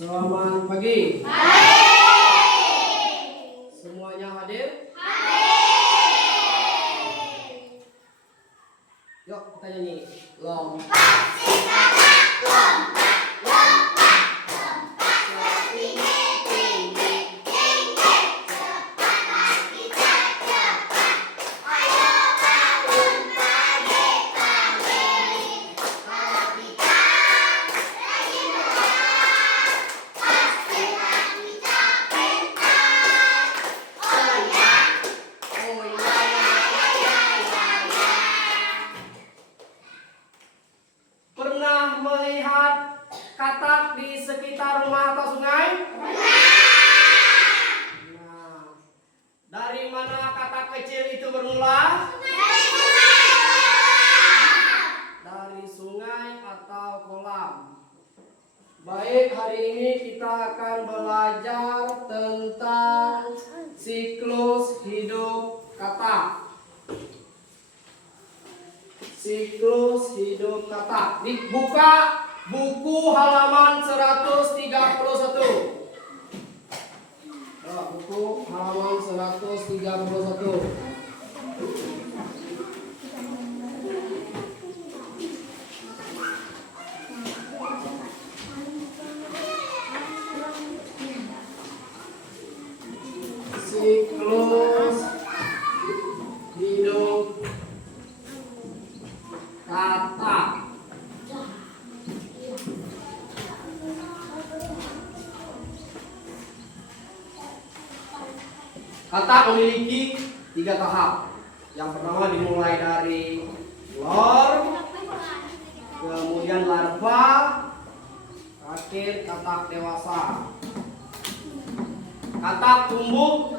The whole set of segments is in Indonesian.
Selamat pagi. Hai. Semuanya hadir? Hai. Yuk kita nyanyi. Lompat. Pernah melihat katak di sekitar rumah atau sungai? Nah, dari mana katak kecil itu bermula? Dari sungai atau kolam. Baik, hari ini kita akan belajar tentang siklus hidup katak. Siklus hidup katak. Dibuka buku halaman 131. Buku halaman 131. Siklus hidup katak. Katak memiliki 3 tahap. Yang pertama dimulai dari telur, kemudian larva, terakhir katak dewasa. Katak tumbuh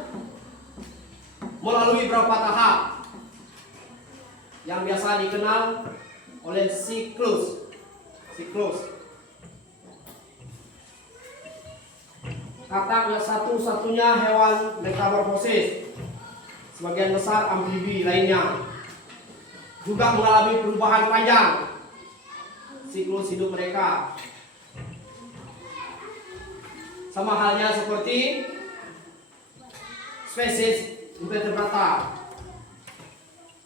melalui beberapa tahap yang biasa dikenal oleh siklus. Katak adalah satu-satunya hewan metamorfosis. Sebagian besar amfibi lainnya juga mengalami perubahan panjang siklus hidup mereka. Sama halnya seperti spesies invertebrata.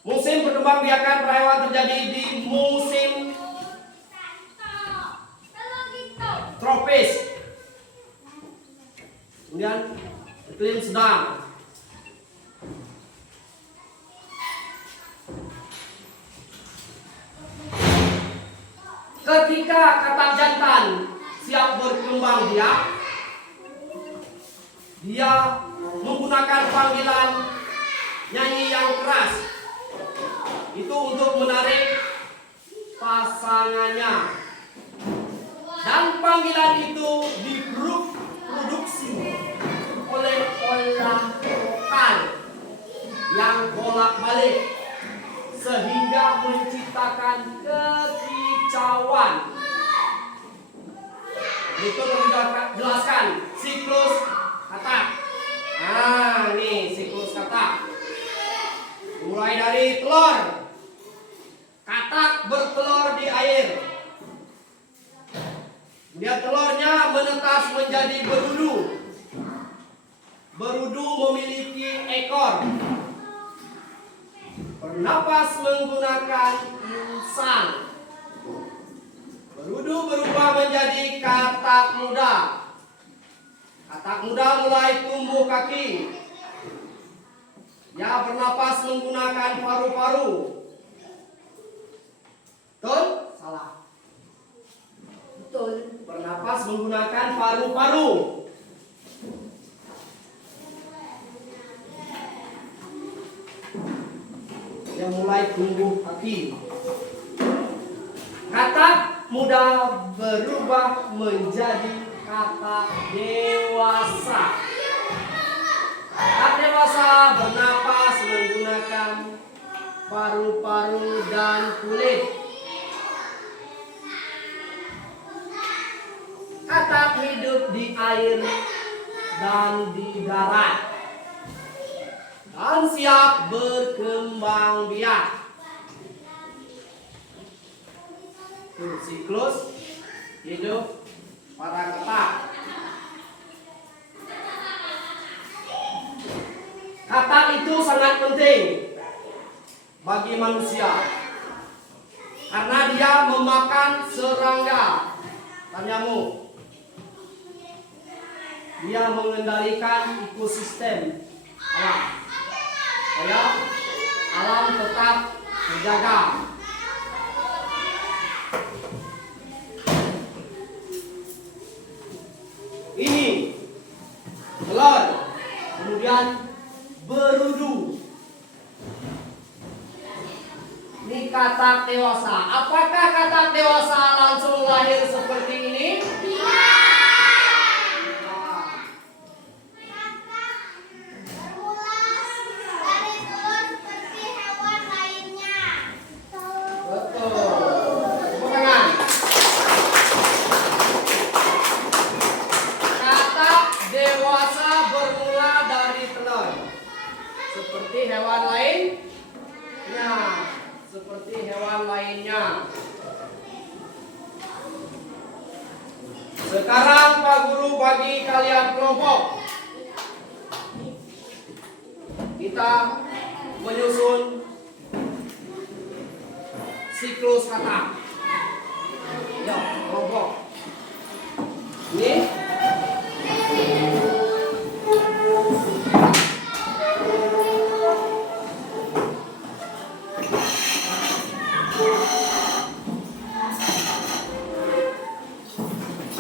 Musim perkembangbiakan para hewan terjadi di musim tropis. Kemudian iklim sedang. Ketika katak jantan siap berkembang biak, dia menggunakan panggilan nyanyi yang keras. Itu untuk menarik pasangannya. Dan panggilan itu diproduksi oleh olah vokal yang bolak-balik sehingga menciptakan kekicauan. Itu menjelaskan siklus katak. Nah, ini siklus katak. Mulai dari telur. Katak bertelur di air. Kemudian telurnya menetas menjadi berudu. Berudu memiliki ekor. Bernapas menggunakan insang. Berudu berubah menjadi katak muda. Katak muda mulai tumbuh kaki. Dia bernapas menggunakan paru-paru. Betul? Salah. Betul. Bernapas menggunakan paru-paru. Dia mulai tumbuh kaki. Katak muda berubah menjadi katak dewasa. Katak dewasa bernapas menggunakan paru-paru dan kulit. Katak hidup di air dan di darat dan siap berkembang biak. Siklus hidup para katak. Katak itu sangat penting bagi manusia karena dia memakan serangga dan nyamuk. Dia mengendalikan ekosistem alam supaya alam tetap terjaga. Ini telur, kemudian berudu. Ini katak dewasa. Apakah katak dewasa langsung lahir seperti ini? Seperti hewan lainnya. Sekarang Pak Guru bagi kalian kelompok. Kita menyusun siklus kata. Ya, kelompok. Ini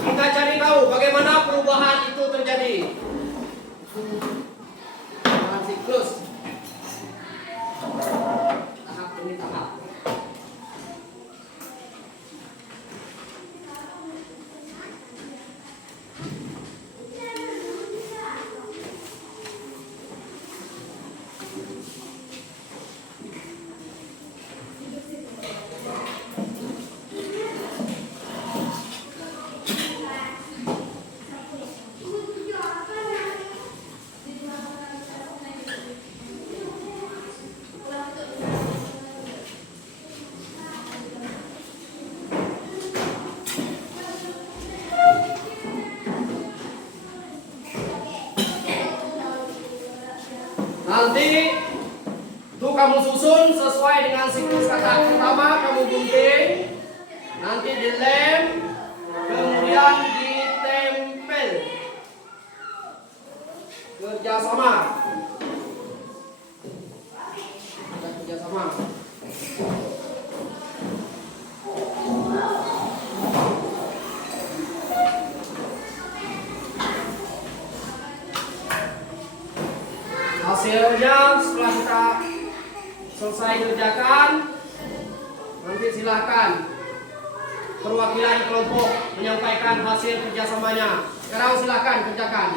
kita cari tahu bagaimana perubahan itu terjadi. Dalam siklus tahap demi tahap. Nanti itu kamu susun sesuai dengan siklus kata. Pertama kamu gunting, nanti dilem, kemudian ditempel. Kerjasama. Ada kerjasama. Hasilnya setelah kita selesai kerjakan, nanti silahkan perwakilan kelompok menyampaikan hasil kerjasamanya. Sekarang silahkan kerjakan.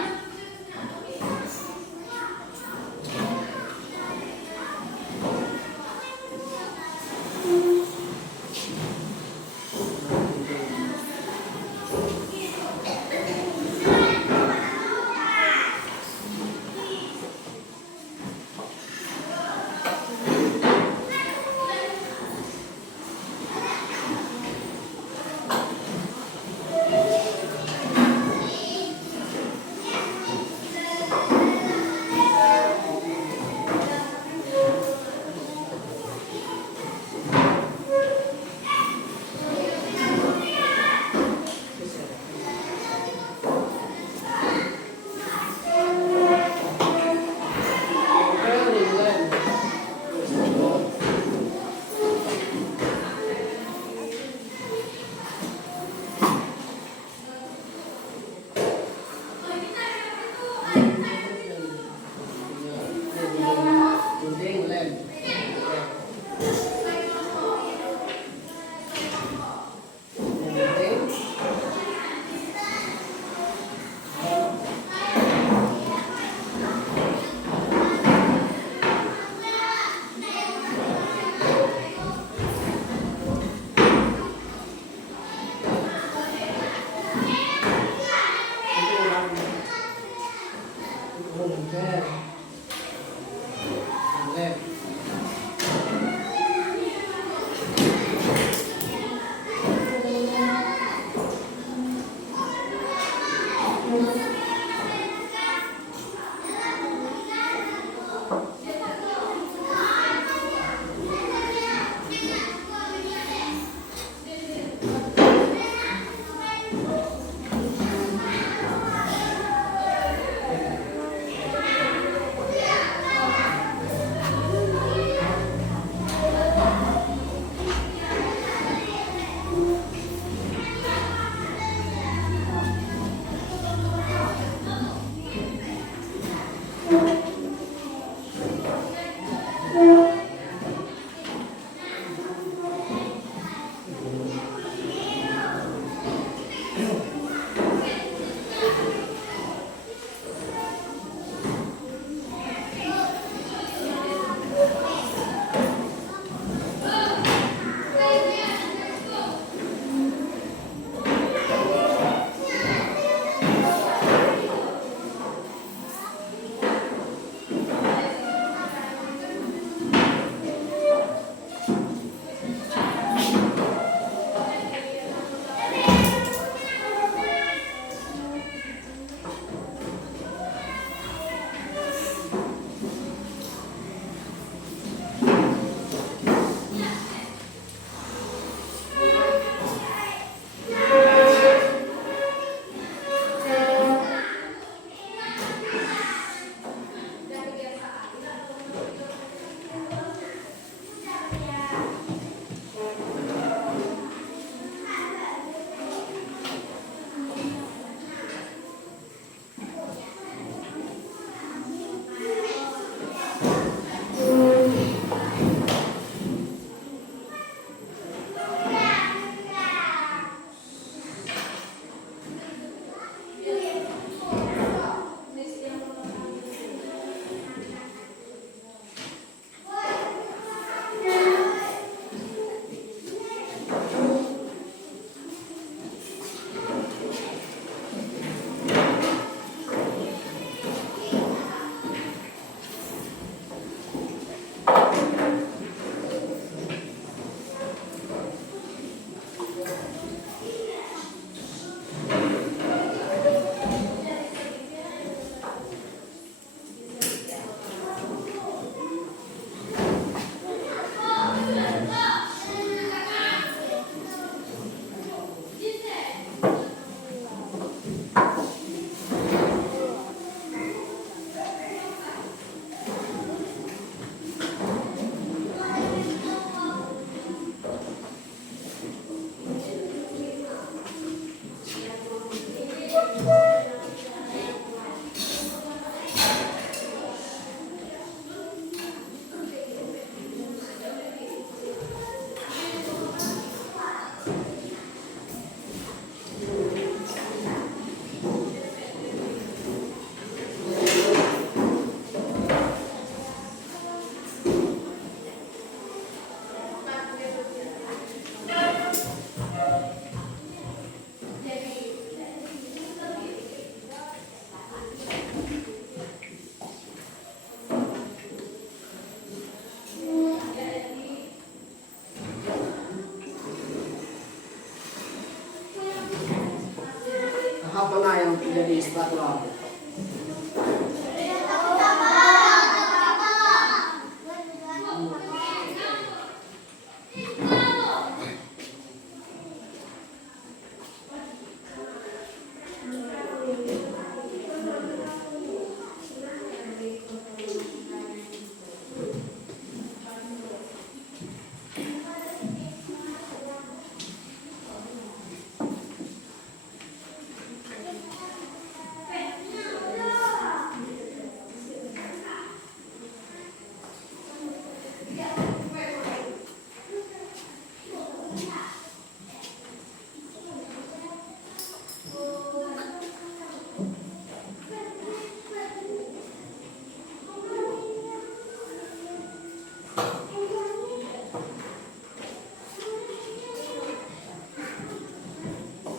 mana yang menjadi spatula?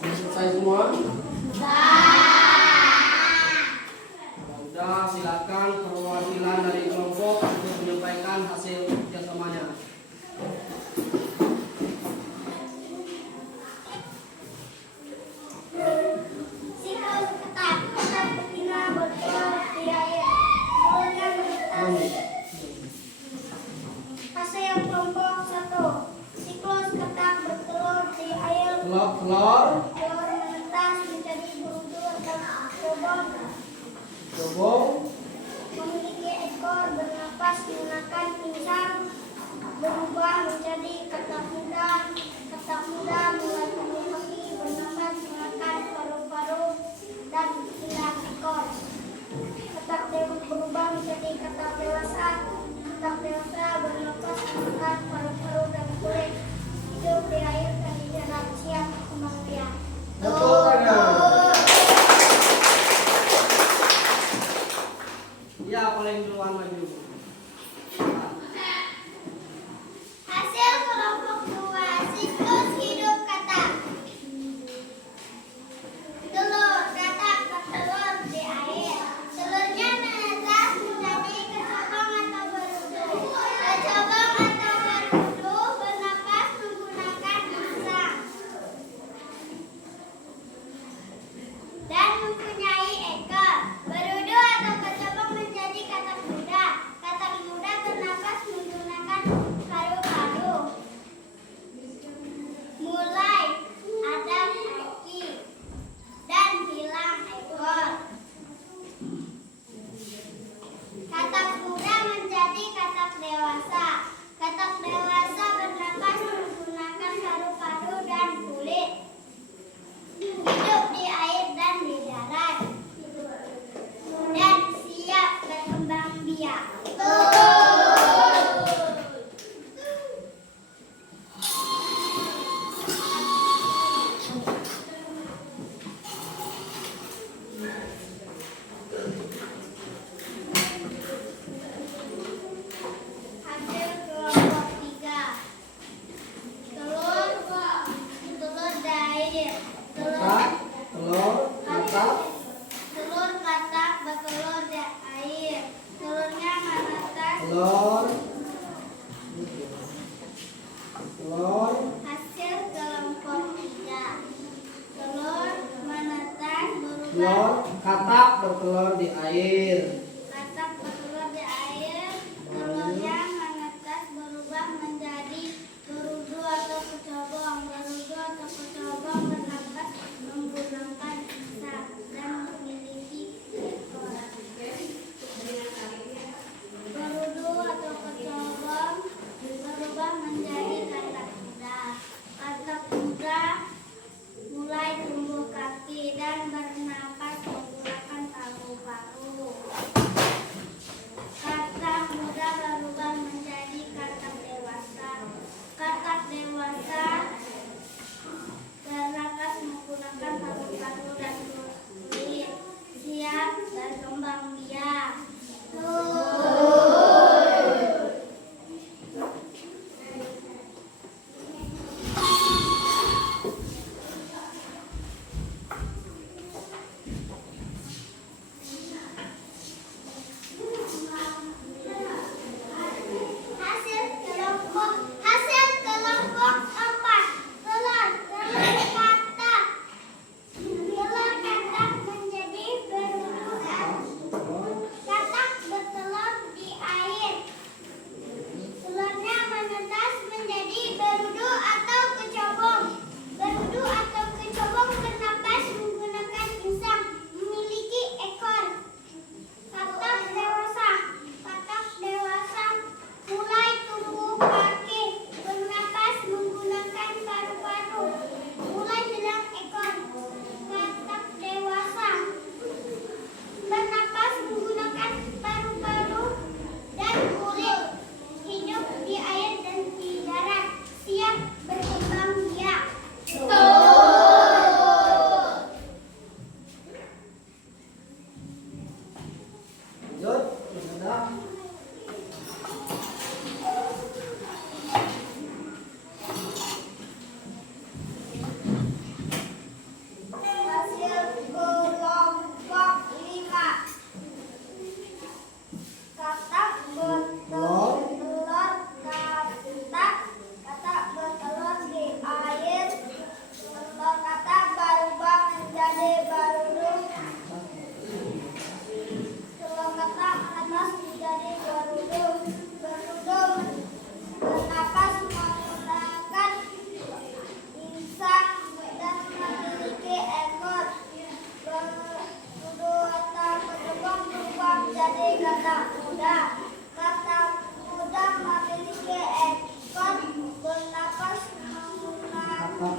Selesai semua? Sudah, silakan perwakilan dari kelompok untuk menyampaikan hasil kerjasamanya. Siklus ketat betina bertelur di air. Telurnya menetas. Hasil kelompok 1. Siklus ketat bertelur di air. Telur Telur menetas menjadi budur dan cobong memiliki ekor bernapas menggunakan pincang, berubah menjadi katak muda. Katak muda mulai tumbuh kaki, bernapas menggunakan paru-paru dan hilang ekor. Katak berubah menjadi katak dewasa. Katak dewasa bernapas menggunakan paru-paru dan kulit. Hidup di air dan di darat, siap berkembang biak. betul ada. Ya, paling duluan maju. Hasil kelompok 2. Siklus hidup katak. Telur katak bertelur di air. Telurnya menetas menjadi kecobong atau berudu. Kecobong atau berudu bernapas menggunakan pincang dan mempunyai ekor. Berudu atau kecobong menjadi katak muda. Katak muda bernapas menggunakan paru-paru. Mulai ada kaki dan hilang ekor. Katak muda menjadi katak dewasa. Katak dewasa bernapas menggunakan paru-paru dan kulit. Hidup di air dan di darat. Dan siap berkembang biak. Hasil kelompok 3. Telur di air. Telur katak Telur katak bertelur di air. Telurnya menetas. telur Hasil kelompok 3. Telur menetas berubah. telur katak bertelur di air. Katak bertelur di air. Telurnya menetas berubah menjadi berudu atau kecobong. Berudu atau kecobong bernapas menggunakan pincang dan memiliki ekor. Berudu atau kecobong berubah menjadi katak muda. Katak muda mulai tumbuh kaki dan bernapas menggunakan paru-paru.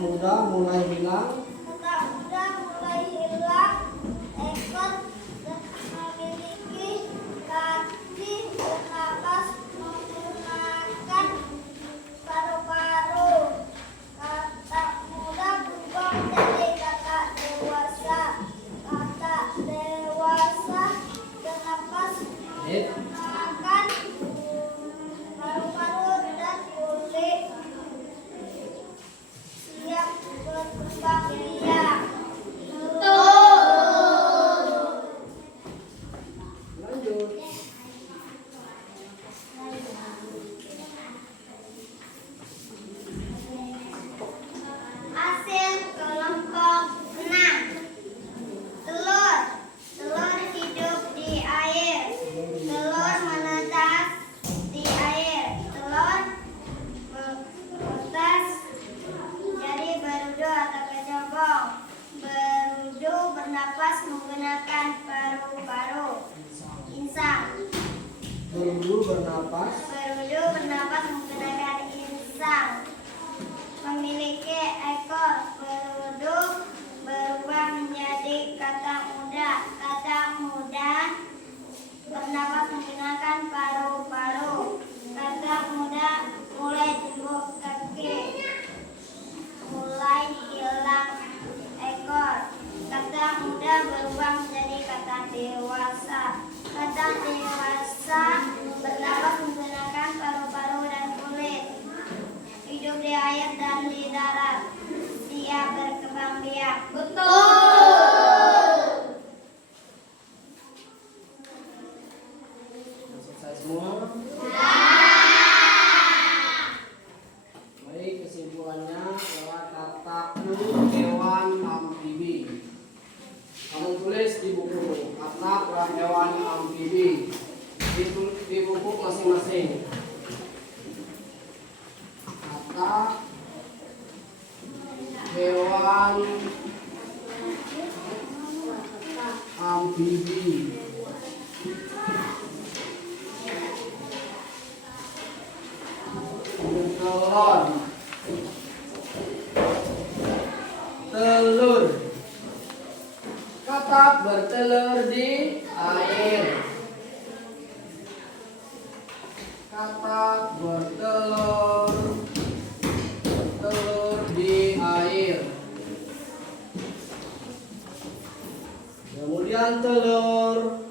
muda mulai hilang. Katak muda mulai hilang. Ekor memiliki kaki bernapas menggunakan paru-paru. Katak muda berubah menjadi katak dewasa. Katak dewasa bernapas menggunakan paru-paru dan kulit. Siap berkembang biak. Lanjut. Hasil kelompok 6. Telur. Telur hidup di air. Telur menetas di air. Telur menetas jadi berudu atau kecebong. Berudu bernapas menggunakan paru-paru. Insang. Berudu bernapas. Berudu bernapas menggunakan insang. Memiliki ekor. Berudu berubah menjadi katak muda. Katak muda bernapas menggunakan paru-paru. Katak muda mulai tumbuh kaki. Mulai hilang ekor. Katak muda berubah menjadi katak dewasa. Katak dewasa bernapas menggunakan paru-paru dan kulit. Hidup di air dan di darat. Siap berkembang biak. Selesai semua. Baik, kesimpulannya adalah katak itu hewan amfibi. Kamu tulis di buku katak adalah hewan amfibi. Di buku masing-masing. Katak hewan amfibi. Telur. Telur. Katak bertelur di air. Katak bertelur di air. Kemudian telur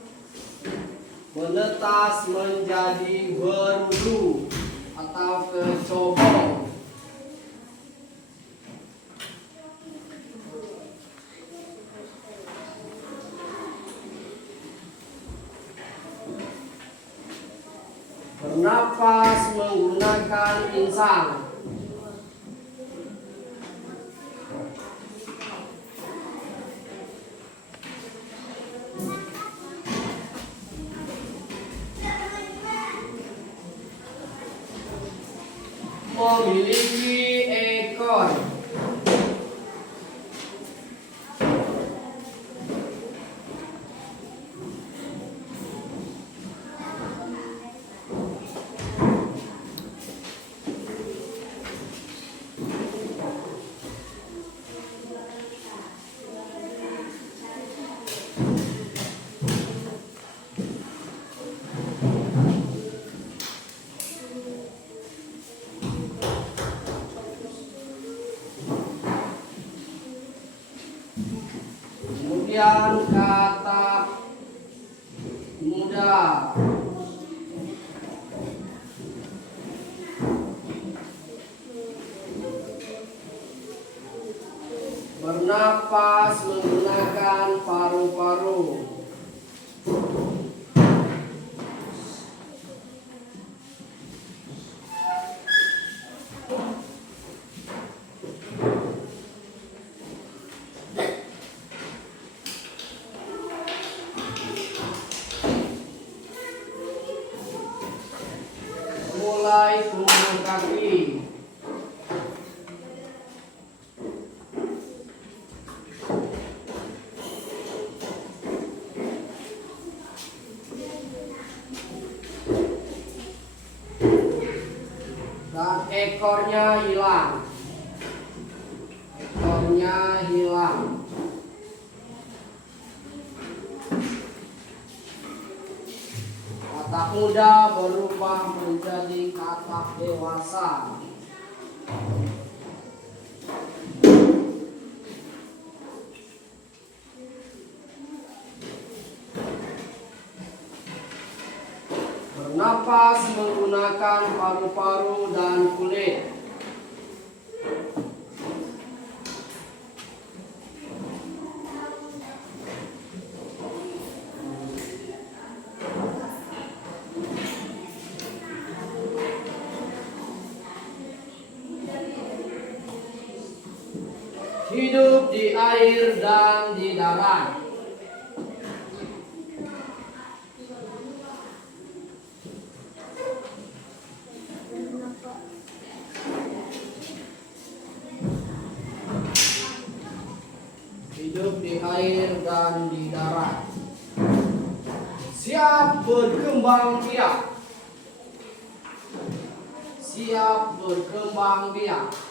menetas menjadi berudu atau kecebong. Bernapas menggunakan insang. Memiliki ekor. Kemudian katak muda. Bernapas menggunakan paru-paru. Mulai tumbuh kaki. Dan ekornya hilang. semuanya hilang. Katak muda berubah menjadi katak dewasa. Bernapas menggunakan paru-paru dan kulit. Hidup di air dan di darat. Hidup di air dan di darat. Siap berkembang biak. Siap berkembang biak.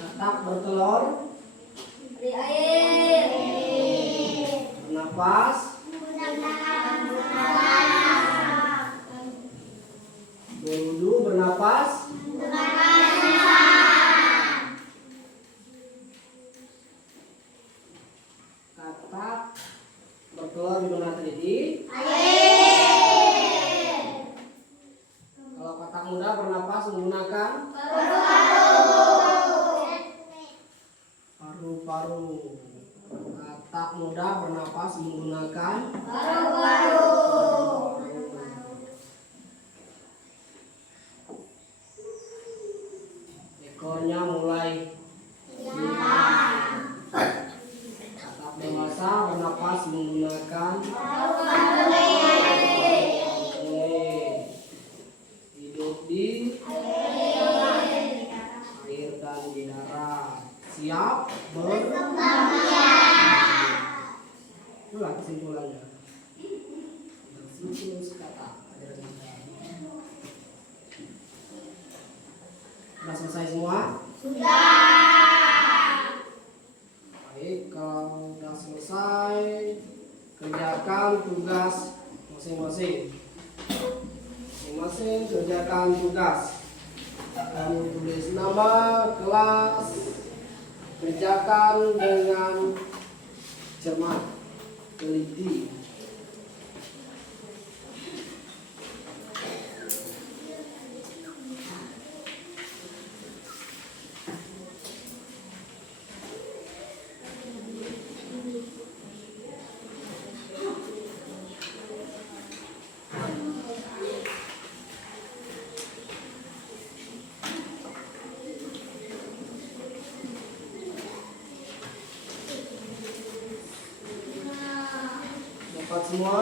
Katak bertelur di air. bernapas berwudu teliti. Kalau katak muda bernapas menggunakan paru-paru. Katak muda bernapas menggunakan paru-paru. Ekornya mulai katak dewasa bernapas menggunakan paru-paru. Hidup di air dan di darat. Siap berkembang. Itulah kesimpulannya. Siklus kata ajaran kita. Sudah selesai semua? Baik, kalau sudah selesai, kerjakan tugas masing-masing. Masing-masing kerjakan tugas. Kamu tulis nama kelas, kerjakan dengan cermat, teliti. Dapat semua?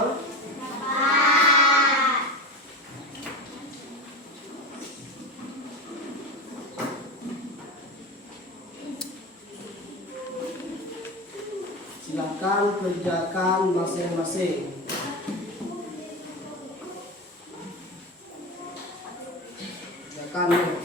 Silakan kerjakan masing-masing. Kerjakan ini.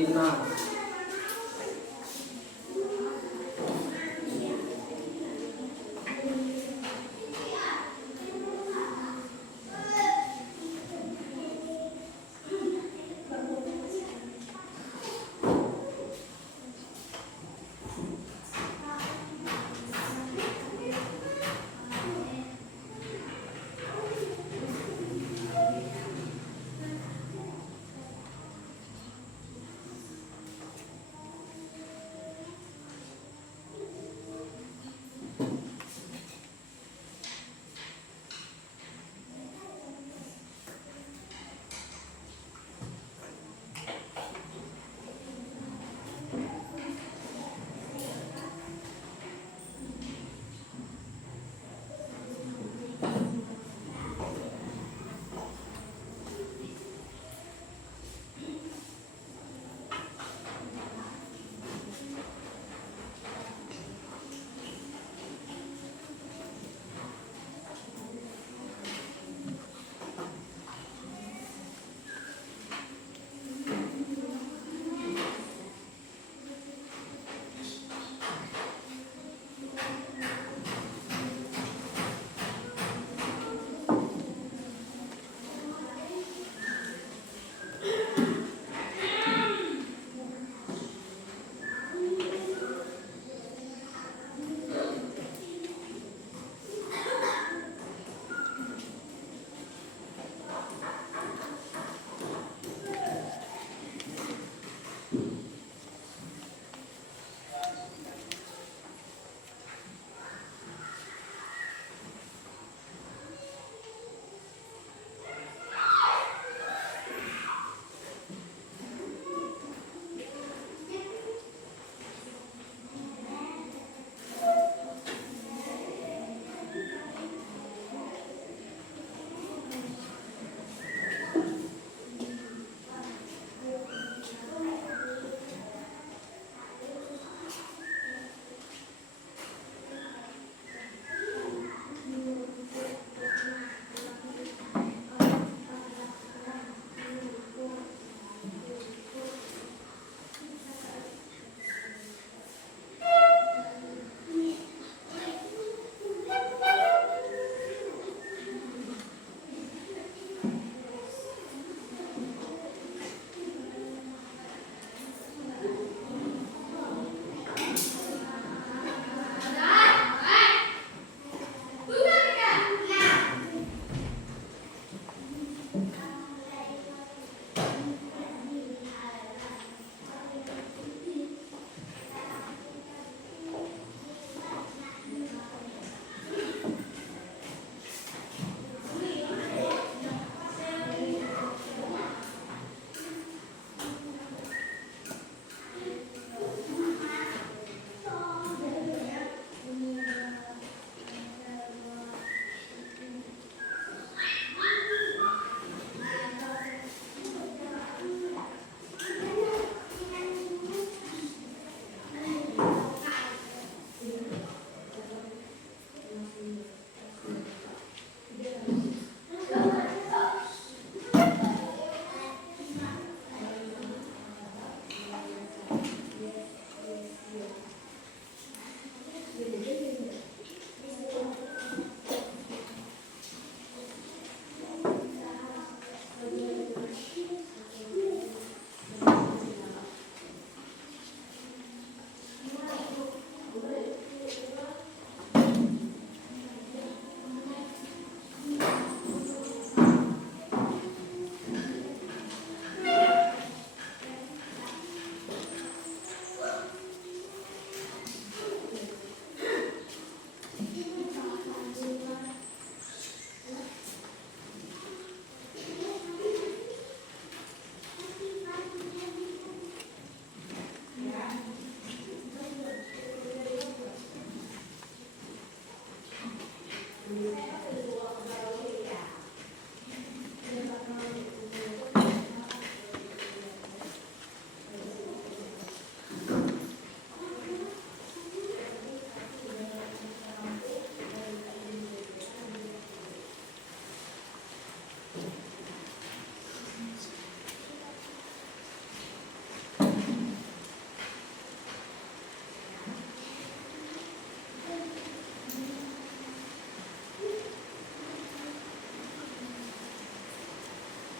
betina.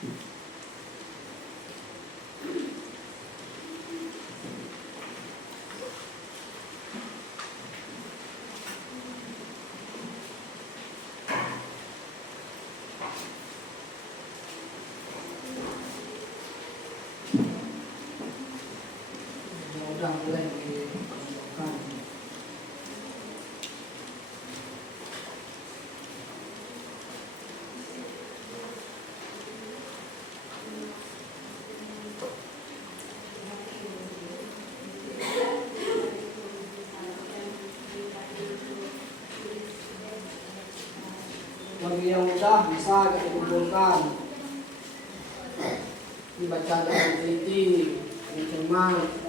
Udah mulai dikembangkan. Bagi yang mudah bisa dikumpulkan, dibaca dengan teliti, dicermat.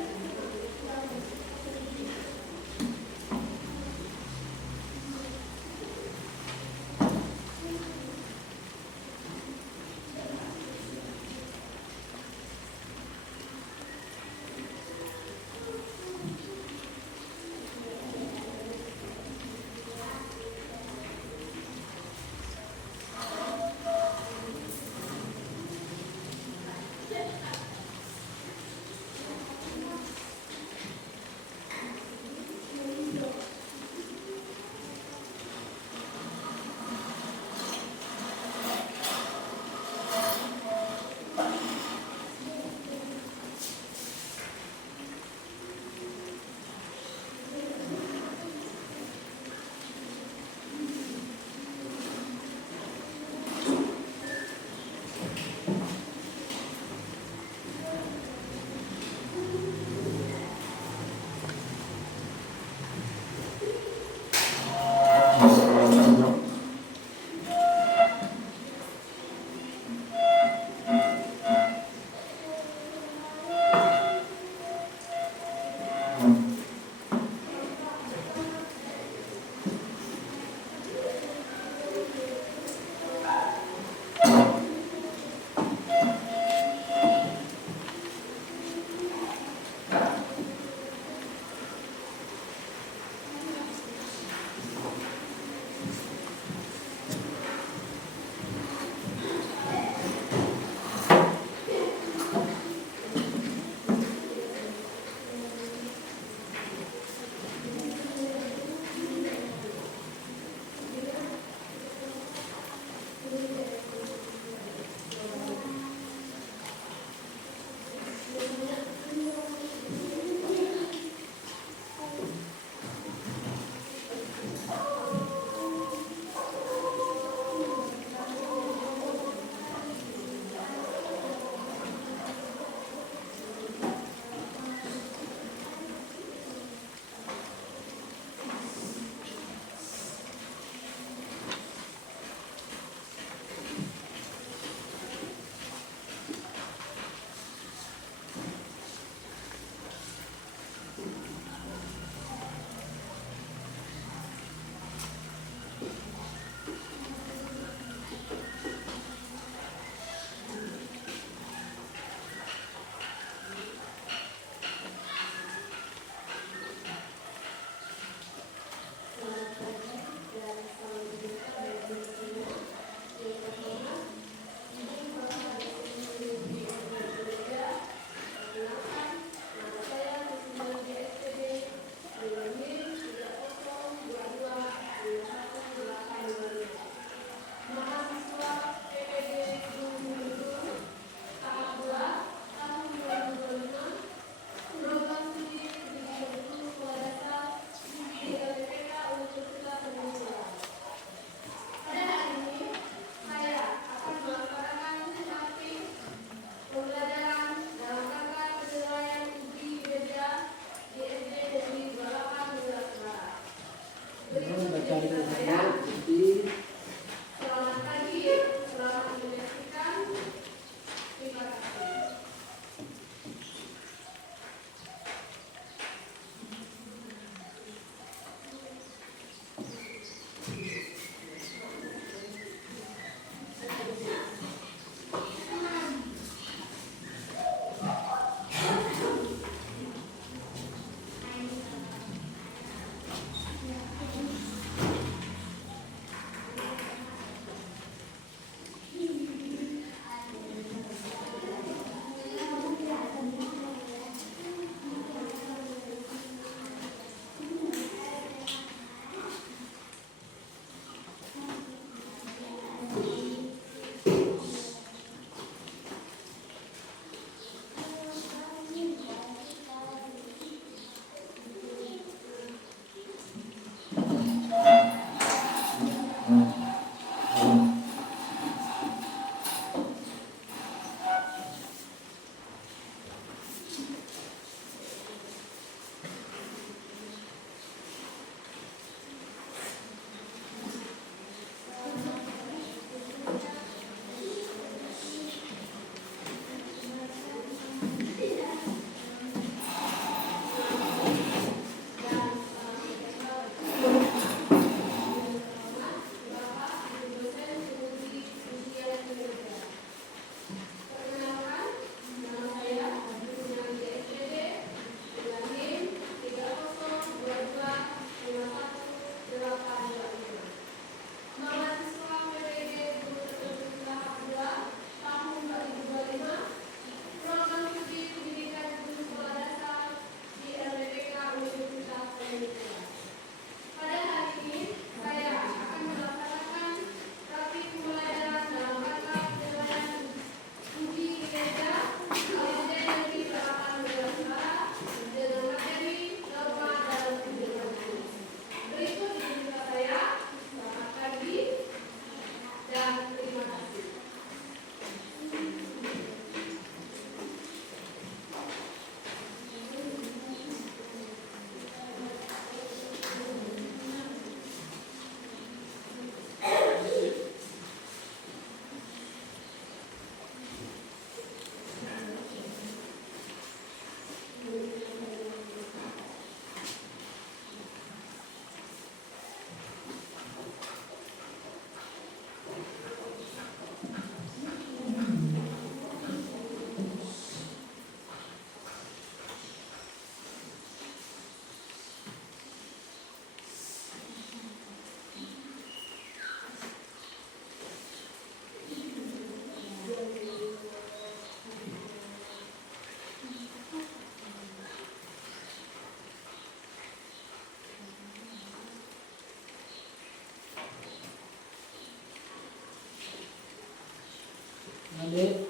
Lanjut.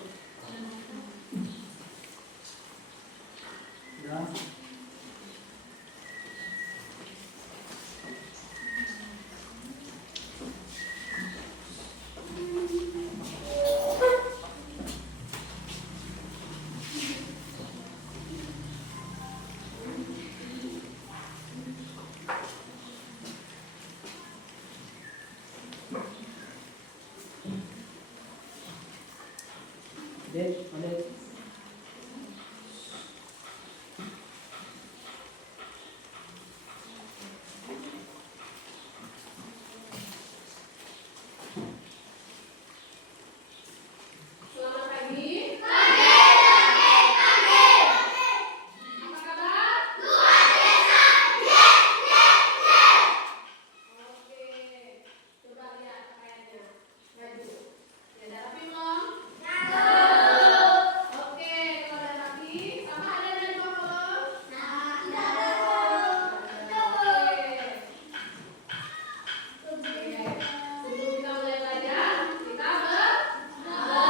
Ya. Lanjut. Selamat pagi. Apa kabar? Oke. Coba lihat pakaiannya. Baju. Udah rapi belum? Oke, kalau udah rapi, sama ada yang mau belum? Oke. Sebelum kita mulai belajar, kita berdoa.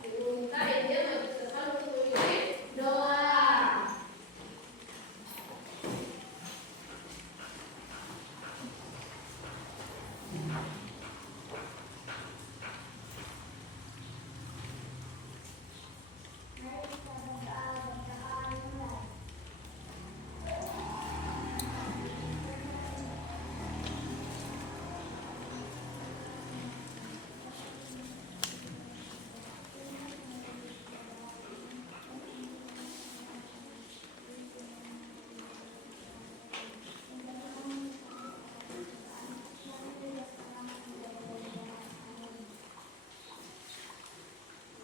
Ibu minta Injil majeliskan untuk memimpin doa. Mari kita berdoa berdoa mulai.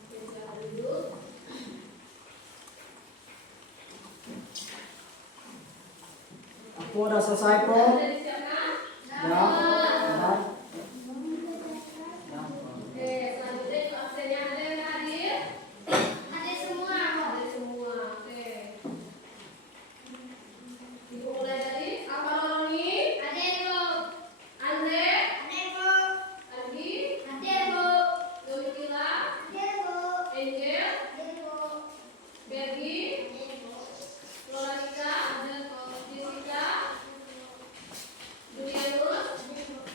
Oke, silakan duduk. Aku udah selesai, Pro. Sudah disiapkan? Ya. Ya. Ya. Oke, selanjutnya itu absennya ada yang hadir? Ada semua. Ada semua. Oke. Ibu mulai dari apa Roni? Ada Bu. Andre? Ada Bu. Andi? Ada Bu. Domitila? Ada Bu. Angel? Ada Bu. Bergi? Ada Bu. Loranika? Jessica? Julianus? Ada Bu.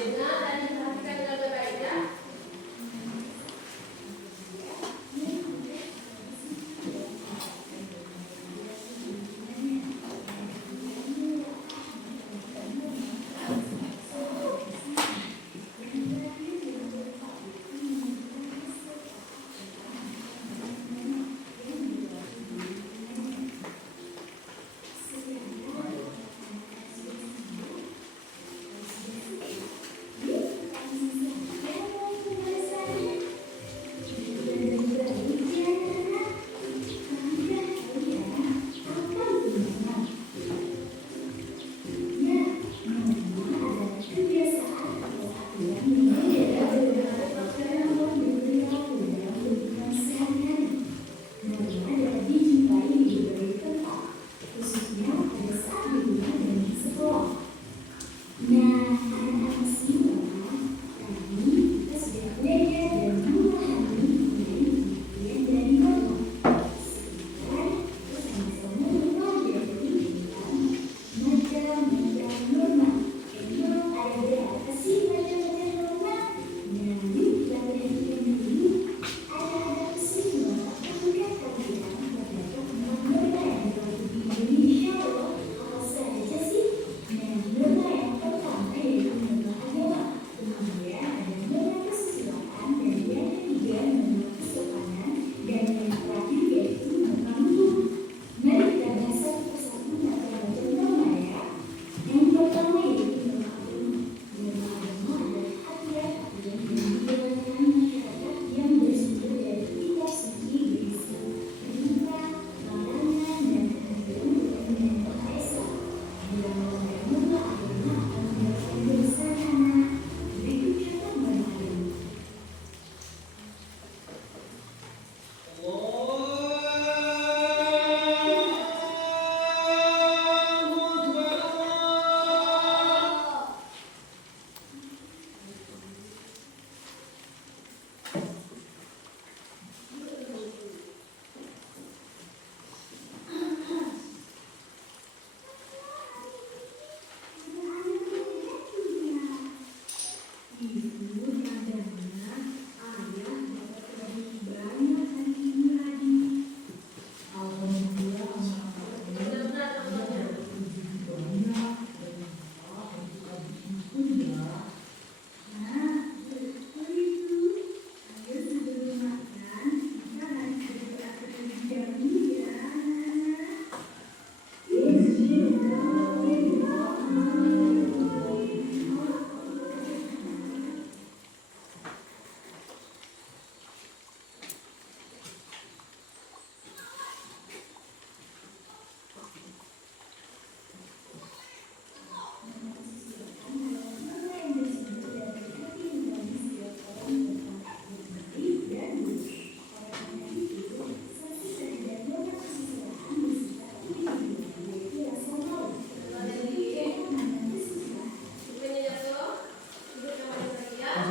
Dengar dan diperhatikan dengan baik ya.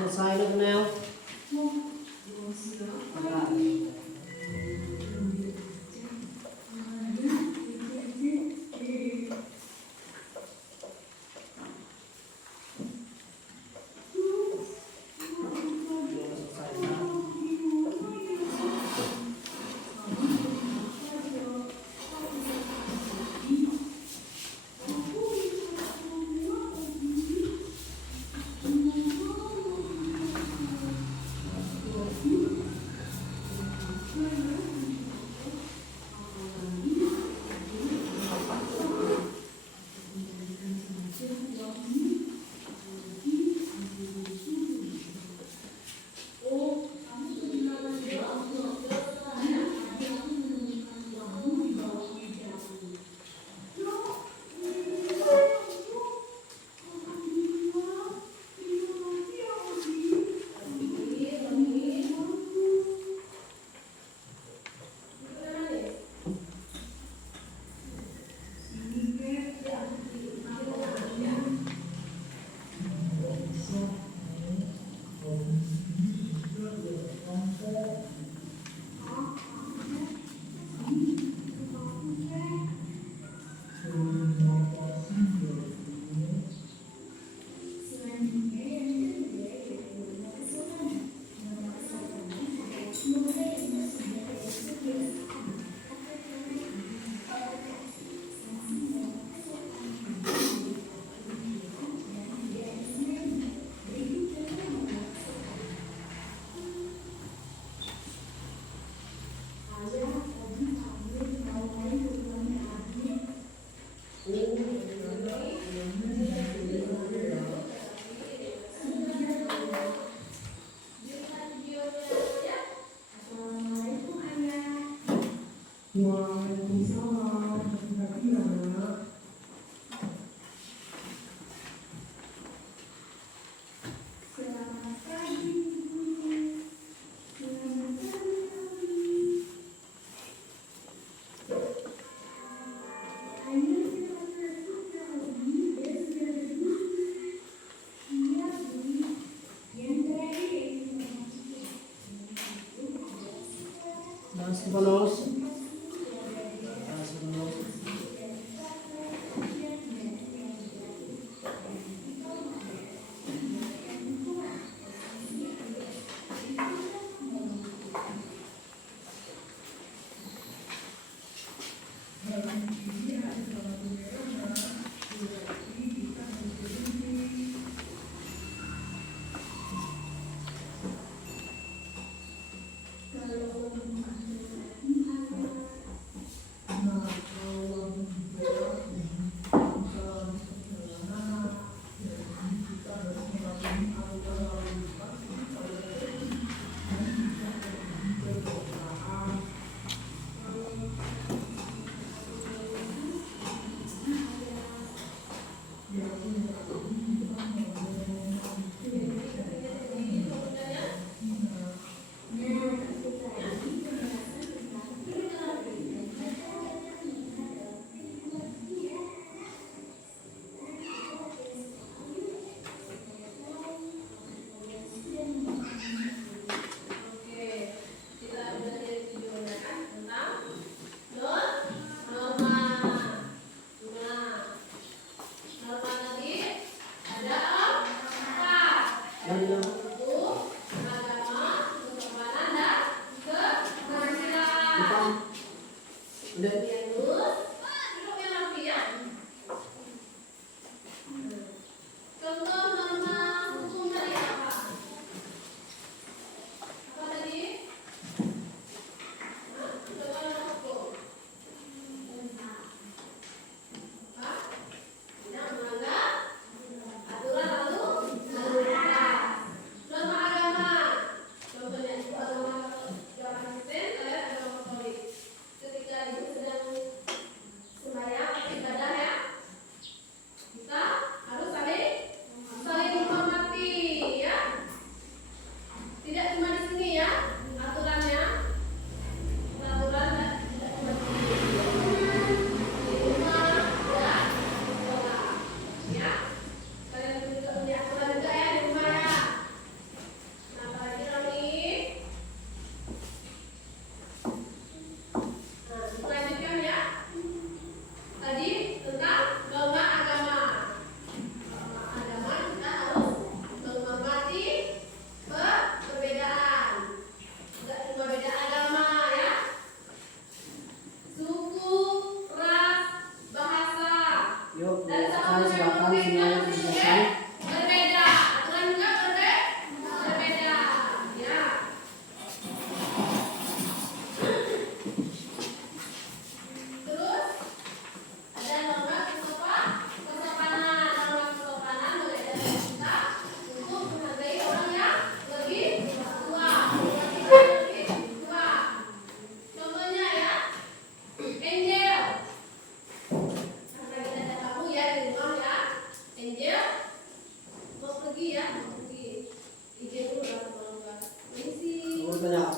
Selesai na Nel. Stefanus.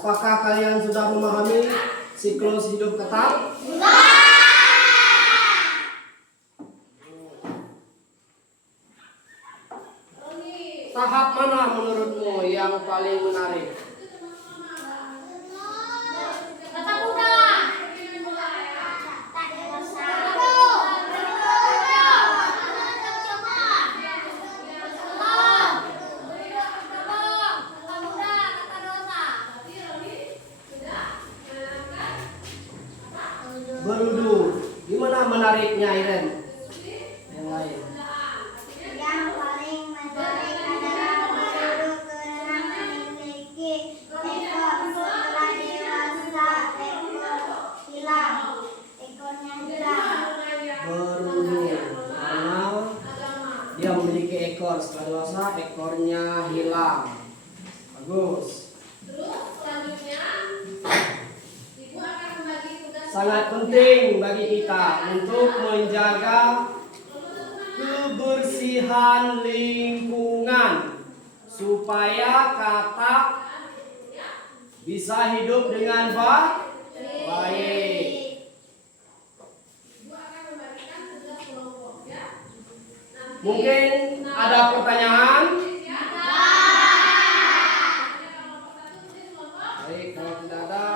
Apakah kalian sudah memahami siklus hidup ketat? Tahap mana menurutmu yang paling menarik? Berudu. Gimana menariknya, Iren? Yang lain. Yang paling menarik adalah berudu karena memiliki ekor. Setelah dewasa, ekornya hilang. Berudu karena dia memiliki ekor. Setelah dewasa, ekornya hilang. Bagus. Sangat penting bagi kita untuk menjaga kebersihan lingkungan supaya katak bisa hidup dengan baik. Mungkin ada pertanyaan? Baik, kalau tidak ada,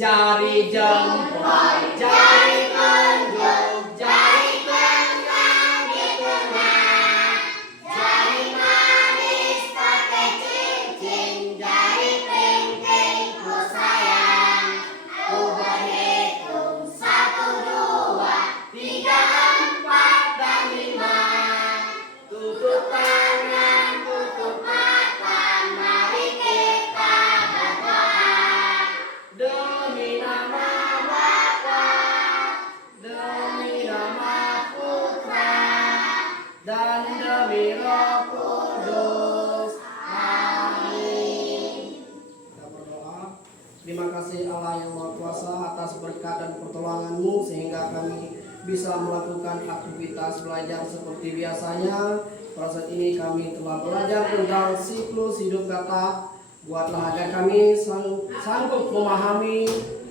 Jari jempol, jari telunjuk, jari tengah di tengah. Jari manis pakai cincin, jari penting ku sayang. Ku berhitung 1, 2, 3, 4 dan 5. Tutup tangan, tutup mata, mari kita berdoa. Demi nama Bapa, demi nama Putra, dan demi Roh Kudus. Amin. Kita berdoa. Terima kasih Allah yang Maha Kuasa atas berkat dan pertolongan-Mu sehingga kami bisa melakukan aktivitas belajar seperti biasanya. Pada saat ini kami telah belajar tentang siklus hidup katak. Buatlah agar kami sanggup memahami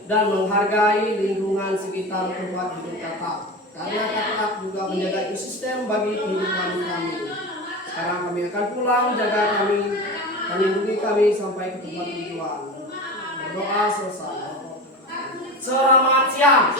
dan menghargai lingkungan sekitar tempat hidup katak. Karena katak juga menjaga ekosistem bagi kehidupan kami. Sekarang kami akan pulang, jaga kami, dan lindungi kami sampai ke tempat tujuan. Berdoa selesai. Selamat siang.